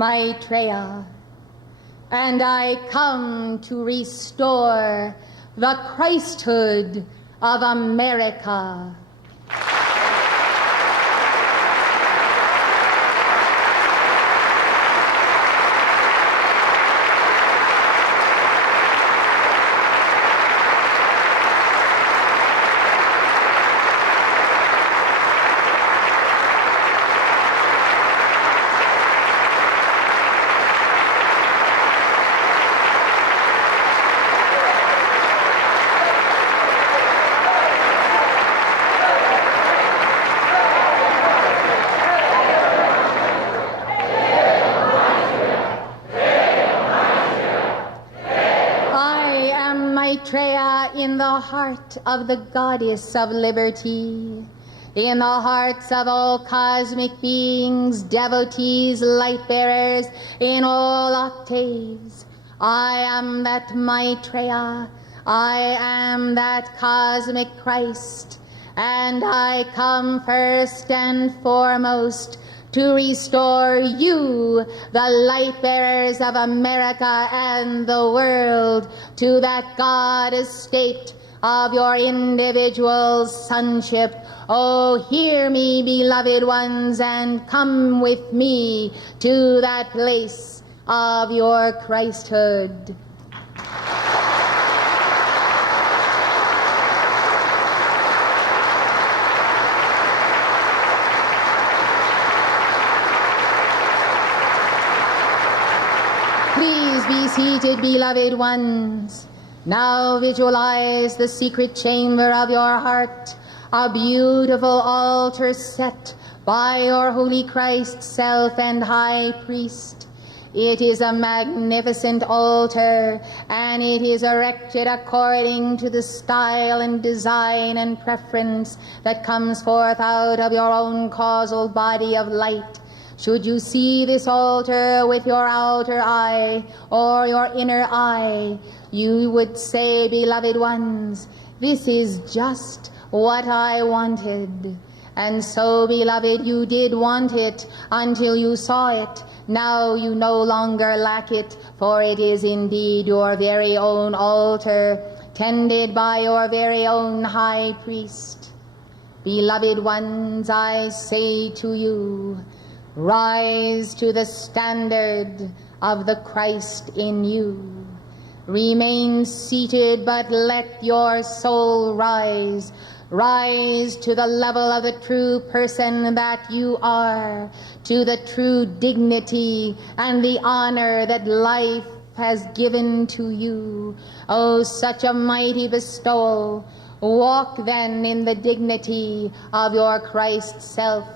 Maitreya, and I come to restore the Christhood of America. Maitreya in the heart of the goddess of liberty, in the hearts of all cosmic beings, devotees, light bearers in all octaves. I am that Maitreya, I am that cosmic Christ, and I come first and foremost to restore you, the light bearers of America and the world, to that God estate of your individual sonship. Oh, hear me, beloved ones, and come with me to that place of your Christhood. Please be seated, beloved ones. Now visualize the secret chamber of your heart, a beautiful altar set by your holy Christ self and high priest. It is a magnificent altar, and it is erected according to the style and design and preference that comes forth out of your own causal body of light. Should you see this altar with your outer eye or your inner eye, you would say, beloved ones, this is just what I wanted. And so, beloved, you did want it until you saw it. Now you no longer lack it, for it is indeed your very own altar, tended by your very own high priest. Beloved ones, I say to you, rise to the standard of the Christ in you. Remain seated, but let your soul rise. Rise to the level of the true person that you are, to the true dignity and the honor that life has given to you. Oh, such a mighty bestowal. Walk then in the dignity of your Christ self,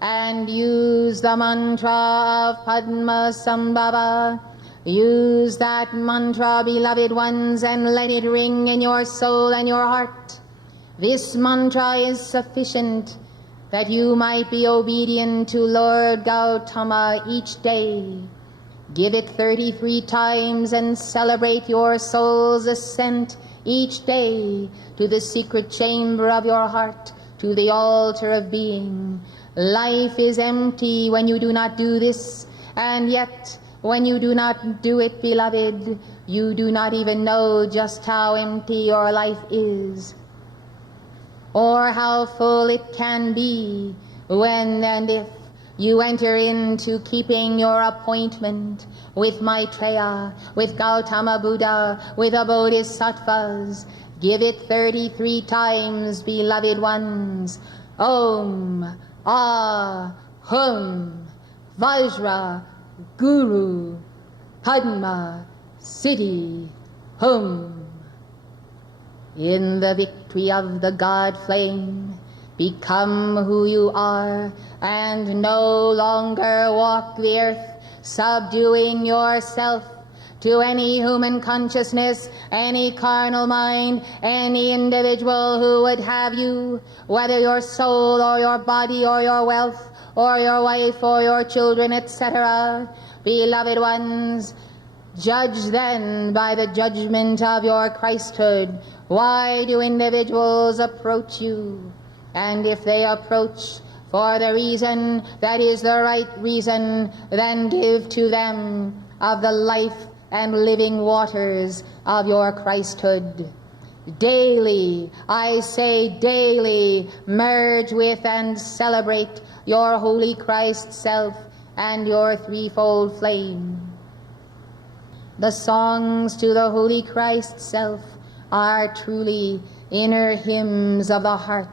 and use the mantra of Padma Sambhava. Use that mantra, beloved ones, and let it ring in your soul and your heart. This mantra is sufficient that you might be obedient to Lord Gautama each day. Give it 33 times and celebrate your soul's ascent each day to the secret chamber of your heart, to the altar of being. Life is empty when you do not do this, and yet when you do not do it, beloved, you do not even know just how empty your life is, or how full it can be when and if you enter into keeping your appointment with Maitreya, with Gautama Buddha, with the bodhisattvas. Give it 33 times, beloved ones. Om, Ah, Hum, Vajra, Guru, Padma, Siddhi, Hum. In the victory of the God flame, become who you are, and no longer walk the earth, subduing yourself to any human consciousness, any carnal mind, any individual who would have you, whether your soul or your body or your wealth or your wife or your children, etc. Beloved ones, judge then by the judgment of your Christhood. Why do individuals approach you? And if they approach for the reason that is the right reason, then give to them of the life and living waters of your Christhood. Daily, I say daily, merge with and celebrate your holy Christ self and your threefold flame. The songs to the holy Christ self are truly inner hymns of the heart.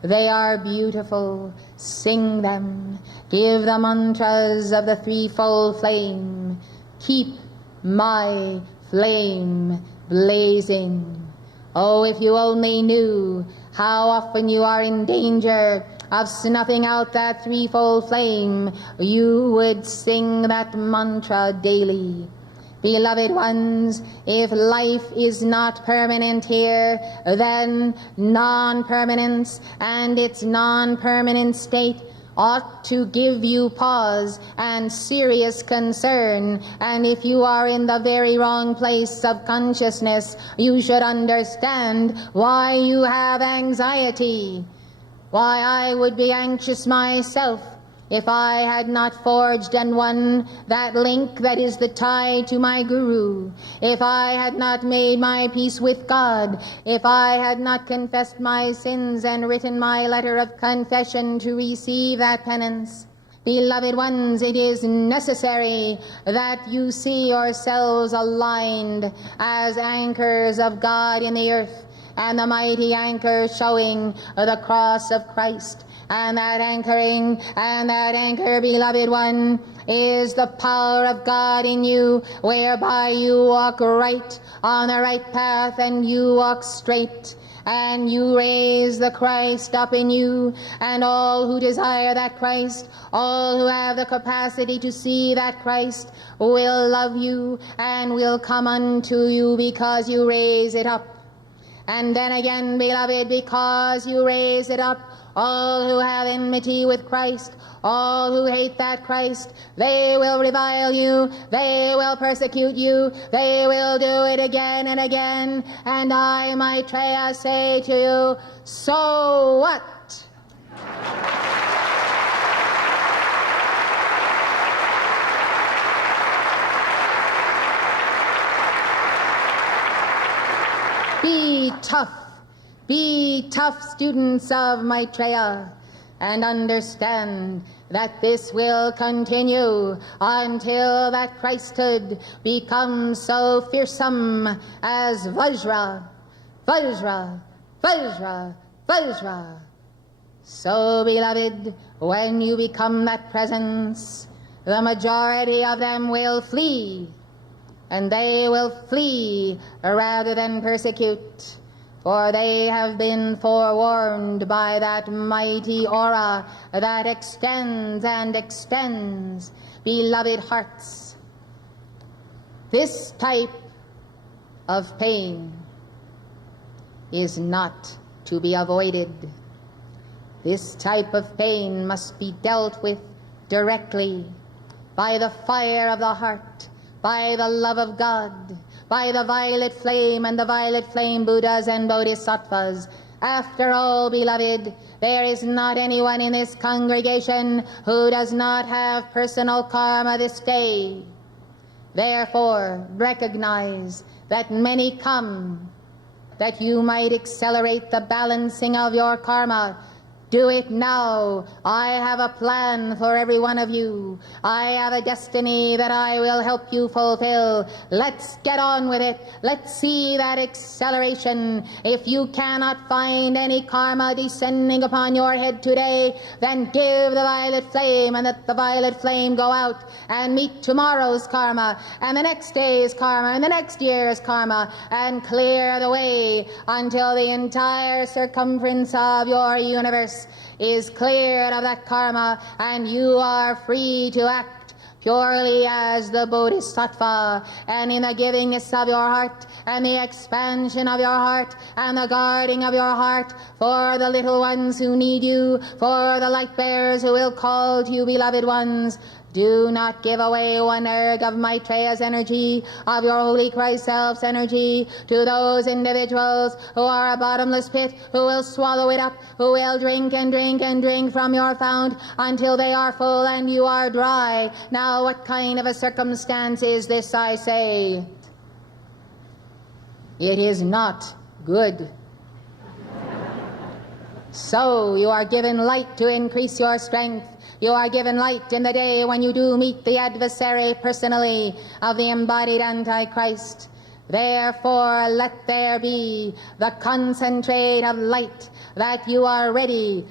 They are beautiful. Sing them. Give the mantras of the threefold flame. Keep my flame blazing. Oh, if you only knew how often you are in danger of snuffing out that threefold flame, you would sing that mantra daily. Beloved ones, if life is not permanent here, then non-permanence and its non-permanent state ought to give you pause and serious concern. And if you are in the very wrong place of consciousness, you should understand why you have anxiety. Why I would be anxious myself if I had not forged and won that link that is the tie to my Guru, if I had not made my peace with God, if I had not confessed my sins and written my letter of confession to receive that penance. Beloved ones, it is necessary that you see yourselves aligned as anchors of God in the earth, and the mighty anchor showing the cross of Christ. And that anchoring, and that anchor, beloved one, is the power of God in you, whereby you walk right on the right path, and you walk straight, and you raise the Christ up in you, and all who desire that Christ, all who have the capacity to see that Christ, will love you and will come unto you because you raise it up. And then again, beloved, because you raise it up, all who have enmity with Christ, all who hate that Christ, they will revile you, they will persecute you, they will do it again and again. And I, Maitreya, say to you, so what? Be tough. Be tough, students of Maitreya, and understand that this will continue until that Christhood becomes so fearsome as Vajra, Vajra, Vajra, Vajra. So, beloved, when you become that presence, the majority of them will flee, and they will flee rather than persecute. For they have been forewarned by that mighty aura that extends and extends. Beloved hearts, this type of pain is not to be avoided. This type of pain must be dealt with directly by the fire of the heart, by the love of God, by the violet flame and the violet flame Buddhas and bodhisattvas. After all, beloved, there is not anyone in this congregation who does not have personal karma this day. Therefore, recognize that many come, that you might accelerate the balancing of your karma. Do it now. I have a plan for every one of you. I have a destiny that I will help you fulfill. Let's get on with it. Let's see that acceleration. If you cannot find any karma descending upon your head today, then give the violet flame, and let the violet flame go out and meet tomorrow's karma, and the next day's karma, and the next year's karma, and clear the way until the entire circumference of your universe is cleared of that karma, and you are free to act purely as the bodhisattva, and in the givingness of your heart, and the expansion of your heart, and the guarding of your heart, for the little ones who need you, for the light bearers who will call to you, beloved ones. Do not give away one erg of Maitreya's energy, of your Holy Christ Self's energy, to those individuals who are a bottomless pit, who will swallow it up, who will drink and drink and drink from your fount until they are full and you are dry. Now what kind of a circumstance is this, I say? It is not good. So you are given light to increase your strength. You are given light in the day when you do meet the adversary personally of the embodied Antichrist. Therefore, let there be the concentrate of light, that you are ready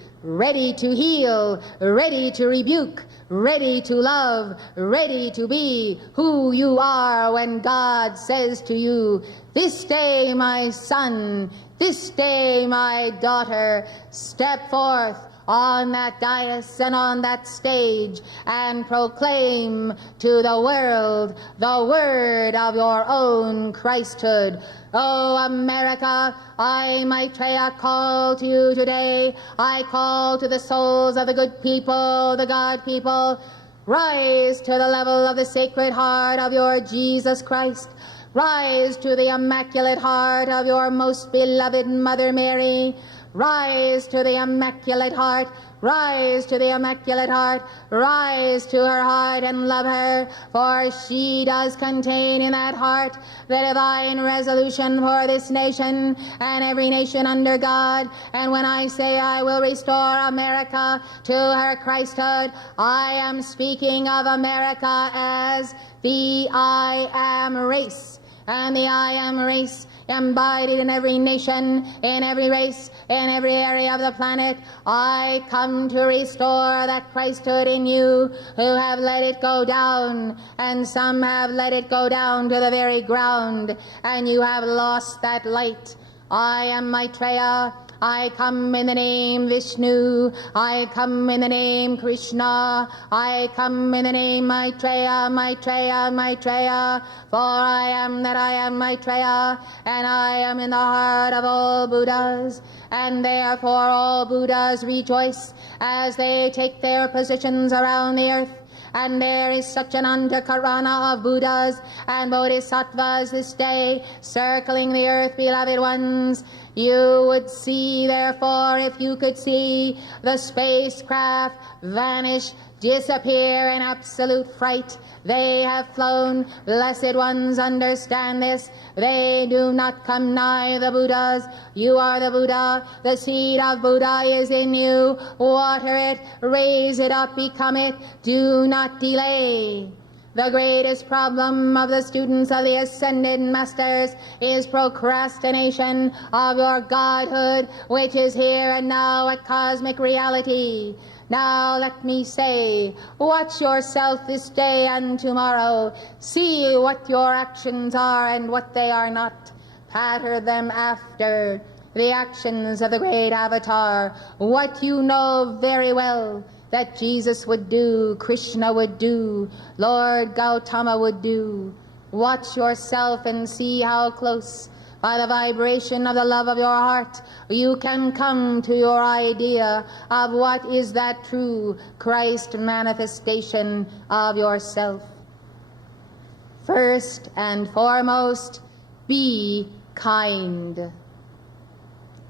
to heal, ready to rebuke, ready to love, ready to be who you are when God says to you, "This day, my son, this day, my daughter, step forth on that dais and on that stage and proclaim to the world the word of your own Christhood." Oh, America, I, Maitreya, call to you today. I call to the souls of the good people, the God people. Rise to the level of the Sacred Heart of your Jesus Christ. Rise to the Immaculate Heart of your most beloved Mother Mary. Rise to the Immaculate Heart. Rise to the Immaculate Heart. Rise to her heart and love her, for she does contain in that heart the divine resolution for this nation and every nation under God. And when I say I will restore America to her Christhood, I am speaking of America as the I Am race. And the I Am race embodied in every nation, in every race, in every area of the planet. I come to restore that Christhood in you who have let it go down, and some have let it go down to the very ground, and you have lost that light. I am Maitreya. I come in the name Vishnu. I come in the name Krishna. I come in the name Maitreya, Maitreya, Maitreya. For I am that I am Maitreya, and I am in the heart of all Buddhas. And therefore all Buddhas rejoice as they take their positions around the earth. And there is such an underkarana of Buddhas and bodhisattvas this day circling the earth, beloved ones. You would see, therefore, if you could see the spacecraft vanish, disappear in absolute fright. They have flown. Blessed ones, understand this. They do not come nigh the Buddhas. You are the Buddha. The seed of Buddha is in you. Water it, raise it up, become it. Do not delay. The greatest problem of the students of the Ascended Masters is procrastination of your Godhood, which is here and now a cosmic reality. Now let me say, watch yourself this day and tomorrow. See what your actions are and what they are not. Pattern them after the actions of the great Avatar, what you know very well that Jesus would do, Krishna would do, Lord Gautama would do. Watch yourself and see how close, by the vibration of the love of your heart, you can come to your idea of what is that true Christ manifestation of yourself. First and foremost, be kind.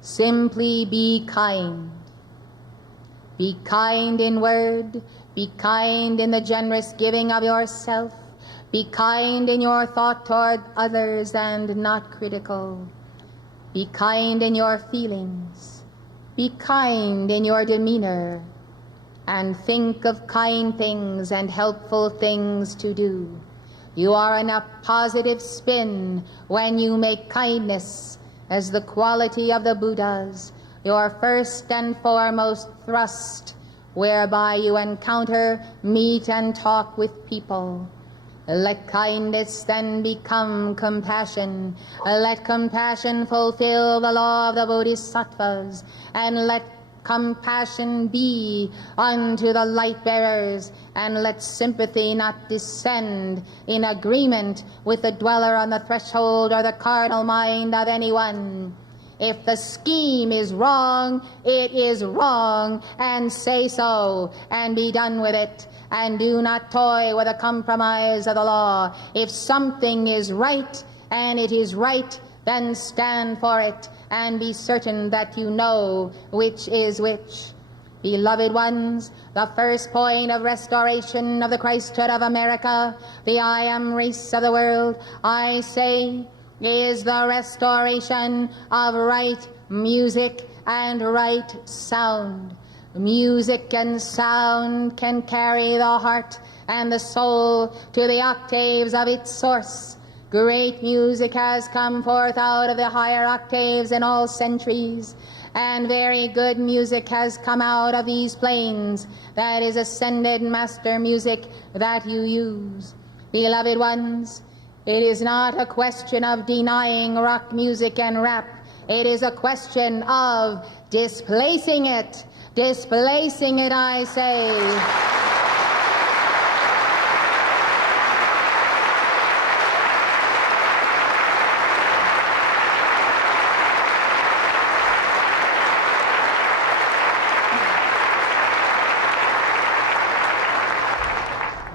Simply be kind. Be kind in word, be kind in the generous giving of yourself, be kind in your thought toward others and not critical. Be kind in your feelings, be kind in your demeanor, and think of kind things and helpful things to do. You are in a positive spin when you make kindness as the quality of the Buddhas, your first and foremost thrust, whereby you encounter, meet, and talk with people. Let kindness then become compassion. Let compassion fulfill the law of the bodhisattvas, and let compassion be unto the light bearers, and let sympathy not descend in agreement with the dweller on the threshold or the carnal mind of anyone. If the scheme is wrong, it is wrong, and say so, and be done with it. And do not toy with the compromise of the law. If something is right, and it is right, then stand for it, and be certain that you know which is which. Beloved ones, the first point of restoration of the Christhood of America, the I am race of the world, I say, is the restoration of right music and right sound. Music and sound can carry the heart and the soul to the octaves of its source. Great music has come forth out of the higher octaves in all centuries, and very good music has come out of these planes. That is ascended master music that you use. Beloved ones, it is not a question of denying rock music and rap. It is a question of displacing it. Displacing it, I say.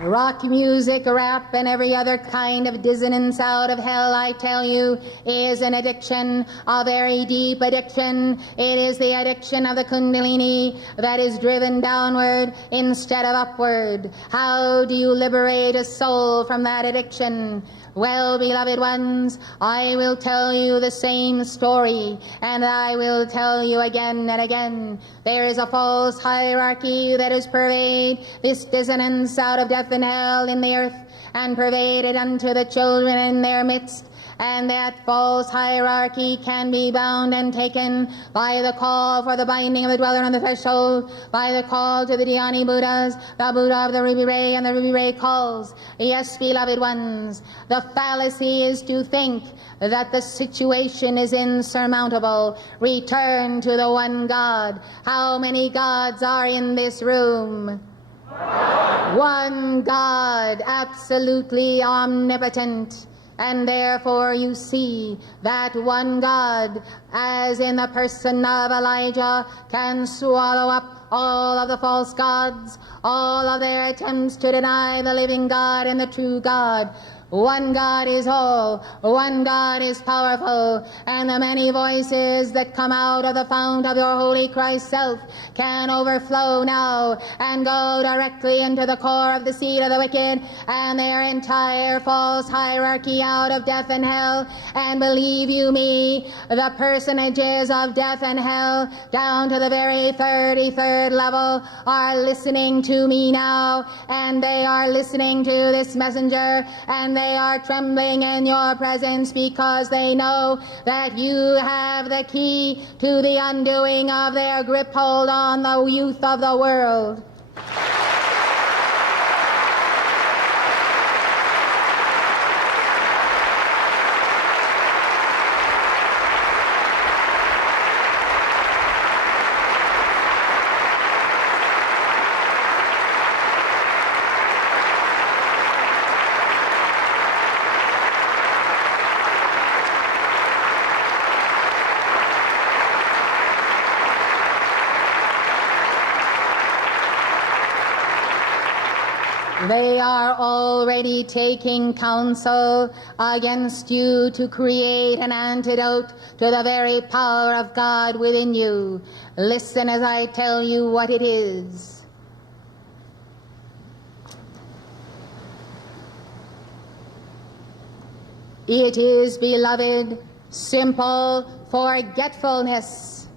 Rock music, rap, and every other kind of dissonance out of hell, I tell you, is an addiction, a very deep addiction. It is the addiction of the Kundalini that is driven downward instead of upward. How do you liberate a soul from that addiction? Well, beloved ones, I will tell you the same story, and I will tell you again and again. There is a false hierarchy that has pervaded this dissonance out of death and hell in the earth, and pervaded unto the children in their midst. And that false hierarchy can be bound and taken by the call for the binding of the dweller on the threshold, by the call to the Dhyani Buddhas, the Buddha of the Ruby Ray, and the Ruby Ray calls. Yes, beloved ones, the fallacy is to think that the situation is insurmountable. Return to the one God. How many gods are in this room? One God, absolutely omnipotent. And therefore you see that one God, as in the person of Elijah, can swallow up all of the false gods, all of their attempts to deny the living God and the true God. One God is all, one God is powerful, and the many voices that come out of the fount of your holy Christ self can overflow now and go directly into the core of the seed of the wicked and their entire false hierarchy out of death and hell. And believe you me, the personages of death and hell down to the very 33rd level are listening to me now, and they are listening to this messenger, and they are trembling in your presence because they know that you have the key to the undoing of their grip hold on the youth of the world. They are already taking counsel against you to create an antidote to the very power of God within you. Listen as I tell you what it is. It is, beloved, simple forgetfulness.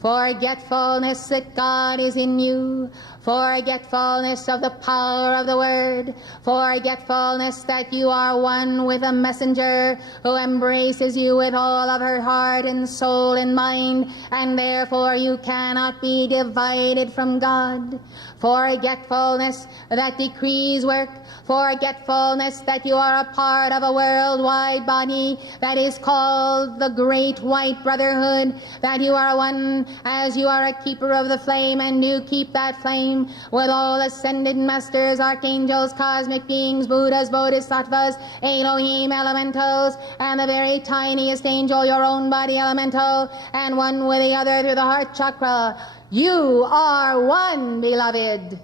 Forgetfulness that God is in you, forgetfulness of the power of the Word, forgetfulness that you are one with a messenger who embraces you with all of her heart and soul and mind, and therefore you cannot be divided from God. Forgetfulness that decrees work, forgetfulness that you are a part of a worldwide body that is called the Great White Brotherhood, that you are one as you are a keeper of the flame, and you keep that flame flame, with all ascended masters, archangels, cosmic beings, Buddhas, bodhisattvas, Elohim elementals, and the very tiniest angel, your own body elemental, and one with the other through the heart chakra. You are one, beloved.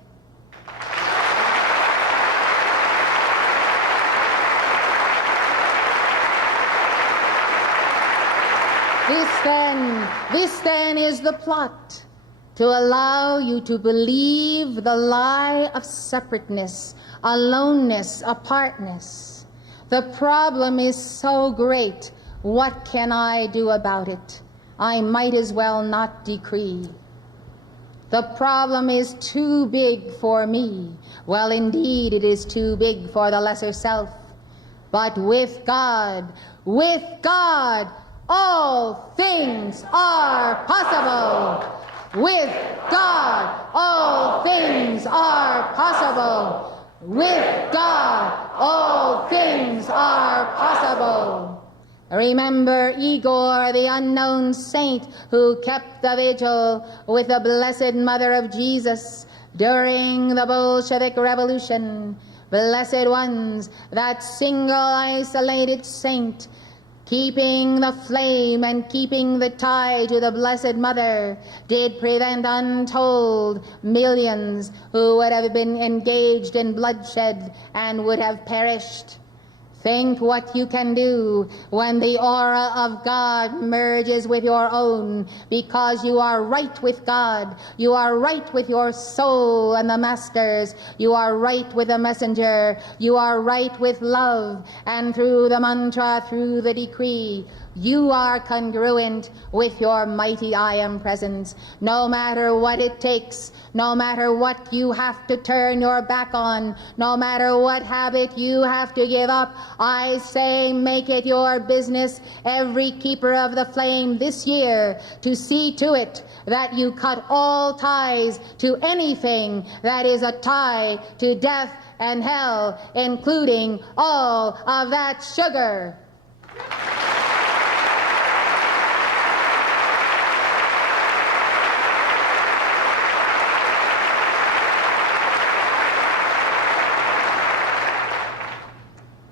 This then is the plot to allow you to believe the lie of separateness, aloneness, apartness. The problem is so great, what can I do about it? I might as well not decree. The problem is too big for me. Well, indeed, it is too big for the lesser self. But with God, all things are possible. With God, all things are possible. With God, all things are possible. Remember Igor, the unknown saint who kept the vigil with the Blessed Mother of Jesus during the Bolshevik Revolution. Blessed ones, that single isolated saint, keeping the flame and keeping the tie to the Blessed Mother, did prevent untold millions who would have been engaged in bloodshed and would have perished. Think what you can do when the aura of God merges with your own, because you are right with God, you are right with your soul and the masters, you are right with the messenger, you are right with love, and through the mantra, through the decree, you are congruent with your mighty I Am presence. No matter what it takes, no matter what you have to turn your back on, no matter what habit you have to give up, I say make it your business, every keeper of the flame this year, to see to it that you cut all ties to anything that is a tie to death and hell, including all of that sugar.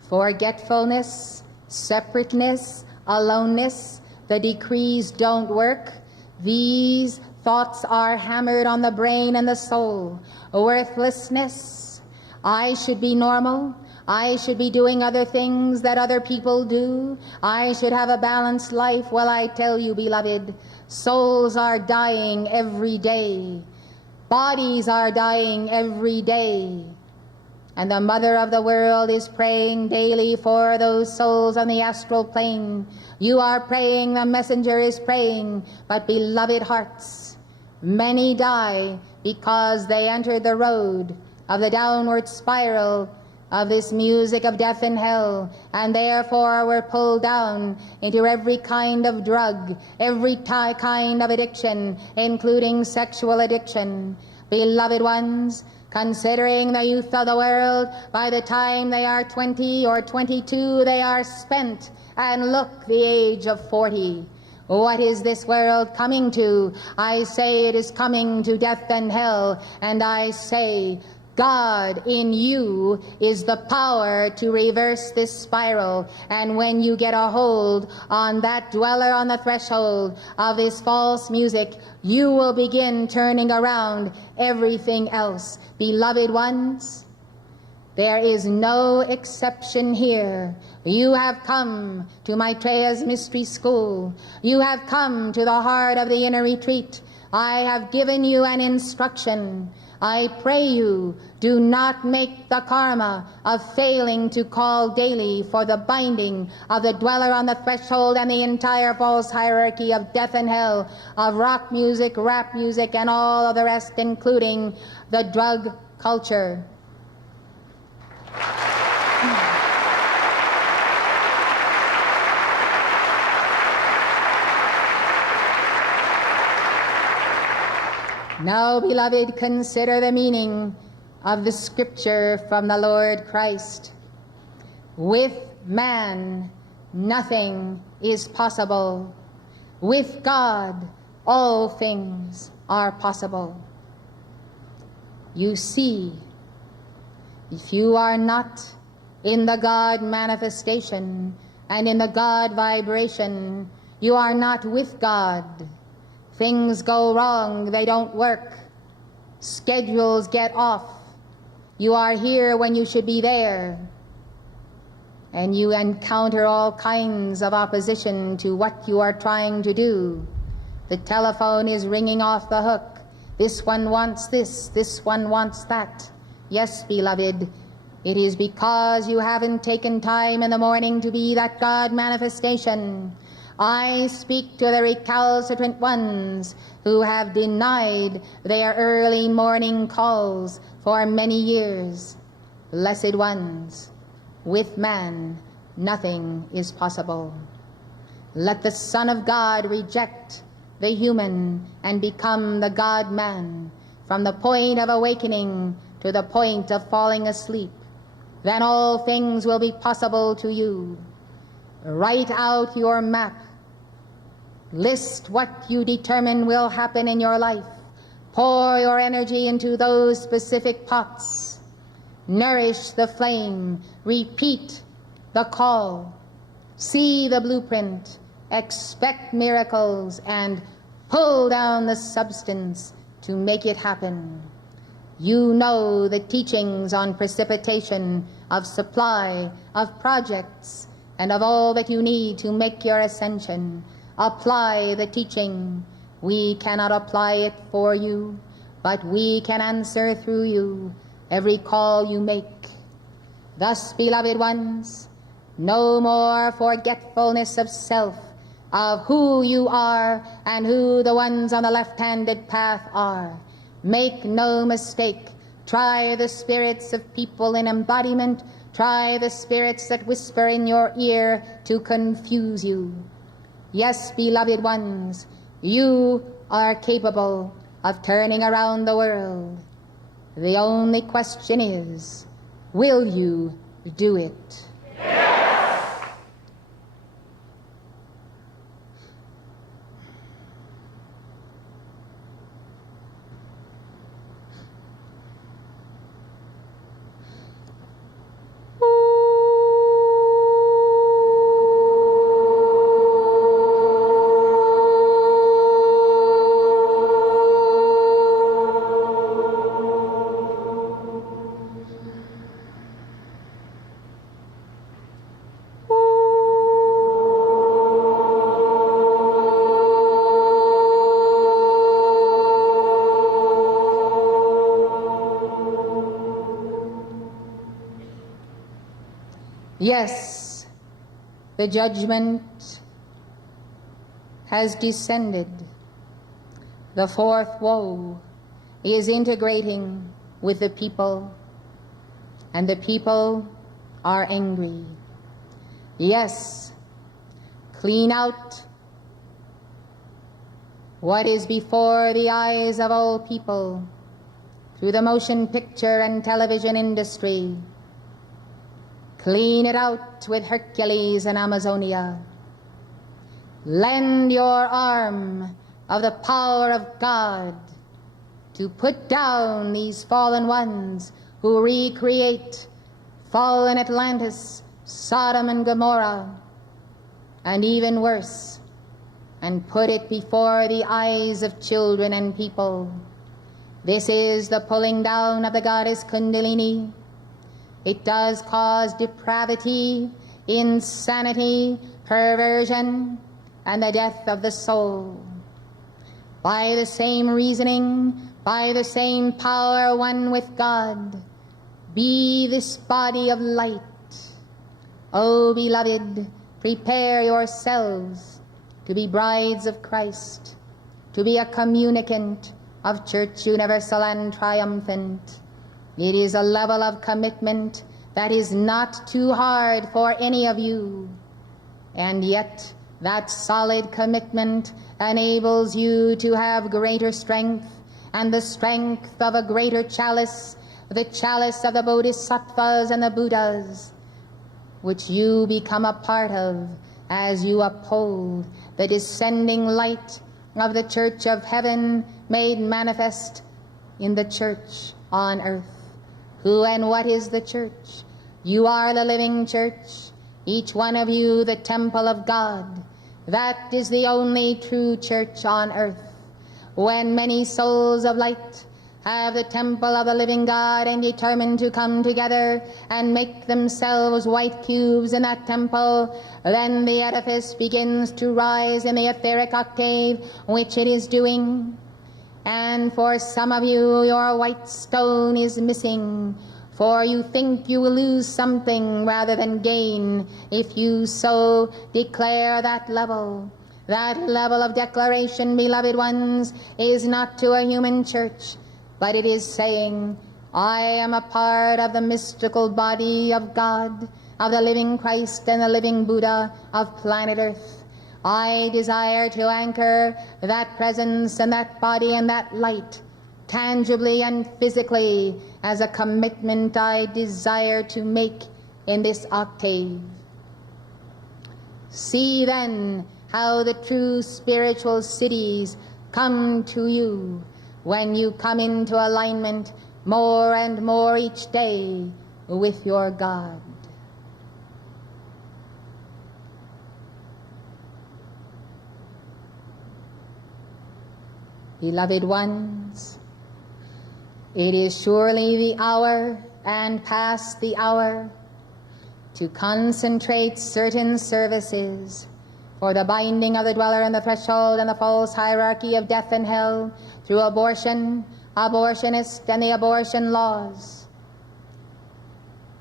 Forgetfulness, separateness, aloneness, the decrees don't work. These thoughts are hammered on the brain and the soul. Worthlessness, I should be normal. I should be doing other things that other people do. I should have a balanced life. Well, I tell you, beloved, souls are dying every day. Bodies are dying every day. And the Mother of the world is praying daily for those souls on the astral plane. You are praying, the messenger is praying, but beloved hearts, many die because they entered the road of the downward spiral of this music of death and hell, and therefore were pulled down into every kind of drug, every kind of addiction, including sexual addiction. Beloved ones, considering the youth of the world, by the time they are 20 or 22, they are spent, and look, the age of 40. What is this world coming to? I say it is coming to death and hell, and I say, God in you is the power to reverse this spiral, and when you get a hold on that dweller on the threshold of this false music, you will begin turning around everything else. Beloved ones, there is no exception here. You have come to Maitreya's mystery school. You have come to the heart of the inner retreat. I have given you an instruction. I pray you, do not make the karma of failing to call daily for the binding of the dweller on the threshold and the entire false hierarchy of death and hell, of rock music, rap music, and all of the rest, including the drug culture. Now, beloved, consider the meaning of the scripture from the Lord Christ. With man, nothing is possible. With God, all things are possible. you see. If you are not in the God manifestation and in the God vibration, you are not with God. Things go wrong, they don't work. Schedules get off. You are here when you should be there. And you encounter all kinds of opposition to what you are trying to do. The telephone is ringing off the hook. This one wants this one wants that. Yes, beloved, it is because you haven't taken time in the morning to be that God manifestation. I speak to the recalcitrant ones who have denied their early morning calls for many years. Blessed ones, with man nothing is possible. Let the Son of God reject the human and become the God-man from the point of awakening to the point of falling asleep. Then all things will be possible to you. Write out your map. List what you determine will happen in your life. Pour your energy into those specific pots. Nourish the flame. Repeat the call. See the blueprint. Expect miracles and pull down the substance to make it happen. You know the teachings on precipitation, of supply, of projects, and of all that you need to make your ascension. Apply the teaching. We cannot apply it for you, but we can answer through you every call you make. Thus, beloved ones, no more forgetfulness of self, of who you are and who the ones on the left-handed path are. Make no mistake. Try the spirits of people in embodiment. Try the spirits that whisper in your ear to confuse you. Yes, beloved ones, you are capable of turning around the world. The only question is, will you do it? Yes, the judgment has descended. The fourth woe is integrating with the people, and the people are angry. Yes, clean out what is before the eyes of all people through the motion picture and television industry. Clean it out with Hercules and Amazonia. Lend your arm of the power of God to put down these fallen ones who recreate fallen Atlantis, Sodom and Gomorrah, and even worse, and put it before the eyes of children and people. This is the pulling down of the goddess Kundalini. It does cause depravity, insanity, perversion, and the death of the soul. By the same reasoning, by the same power, one with God, be this body of light. O beloved, prepare yourselves to be brides of Christ, to be a communicant of Church Universal and Triumphant. It is a level of commitment that is not too hard for any of you, and yet that solid commitment enables you to have greater strength, and the strength of a greater chalice, the chalice of the bodhisattvas and the Buddhas, which you become a part of as you uphold the descending light of the Church of Heaven made manifest in the Church on earth. Who and what is the church? You are the living church, each one of you the temple of God. That is the only true church on earth. When many souls of light have the temple of the living God and determine to come together and make themselves white cubes in that temple, then the edifice begins to rise in the etheric octave which it is doing. And for some of you, your white stone is missing, for you think you will lose something rather than gain if you so declare that level. That level of declaration, beloved ones, is not to a human church, but it is saying, I am a part of the mystical body of God, of the living Christ and the living Buddha of planet Earth. I desire to anchor that presence and that body and that light tangibly and physically as a commitment I desire to make in this octave. See then how the true spiritual cities come to you when you come into alignment more and more each day with your God. Beloved ones, it is surely the hour and past the hour to concentrate certain services for the binding of the dweller in the threshold and the false hierarchy of death and hell through abortion, abortionist, and the abortion laws.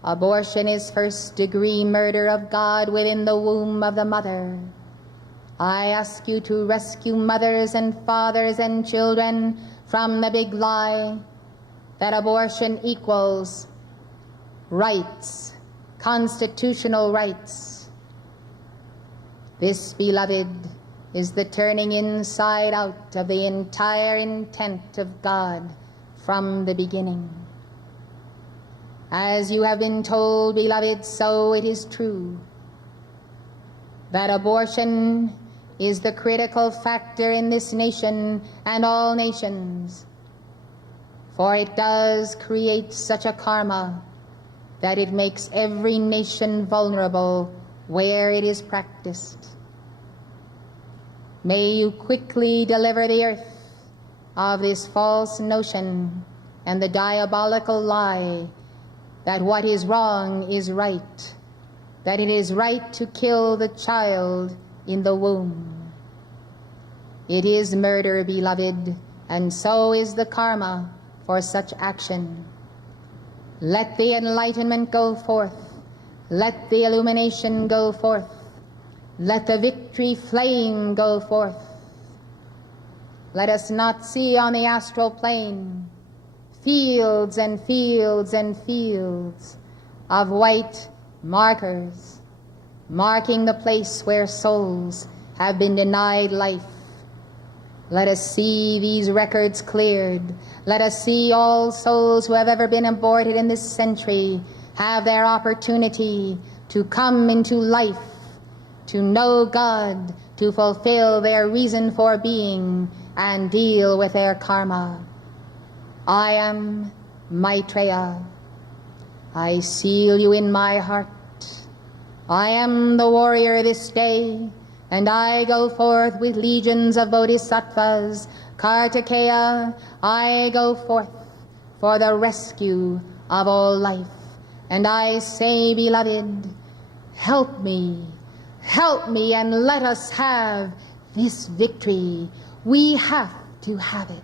Abortion is first-degree murder of God within the womb of the mother. I ask you to rescue mothers and fathers and children from the big lie that abortion equals rights, constitutional rights. This, beloved, is the turning inside out of the entire intent of God from the beginning. As you have been told, beloved, so it is true that abortion is the critical factor in this nation and all nations, for it does create such a karma that it makes every nation vulnerable where it is practiced. May you quickly deliver the earth of this false notion and the diabolical lie that what is wrong is right, that it is right to kill the child in the womb. It is murder, beloved, and so is the karma for such action. Let the enlightenment go forth. Let the illumination go forth. Let the victory flame go forth. Let us not see on the astral plane fields and fields and fields of white markers marking the place where souls have been denied life. Let us see these records cleared. Let us see all souls who have ever been aborted in this century have their opportunity to come into life, to know God, to fulfill their reason for being, and deal with their karma. I am Maitreya. I seal you in my heart. I am the warrior this day, and I go forth with legions of bodhisattvas, Kartikeya. I go forth for the rescue of all life. And I say, beloved, help me, and let us have this victory. We have to have it.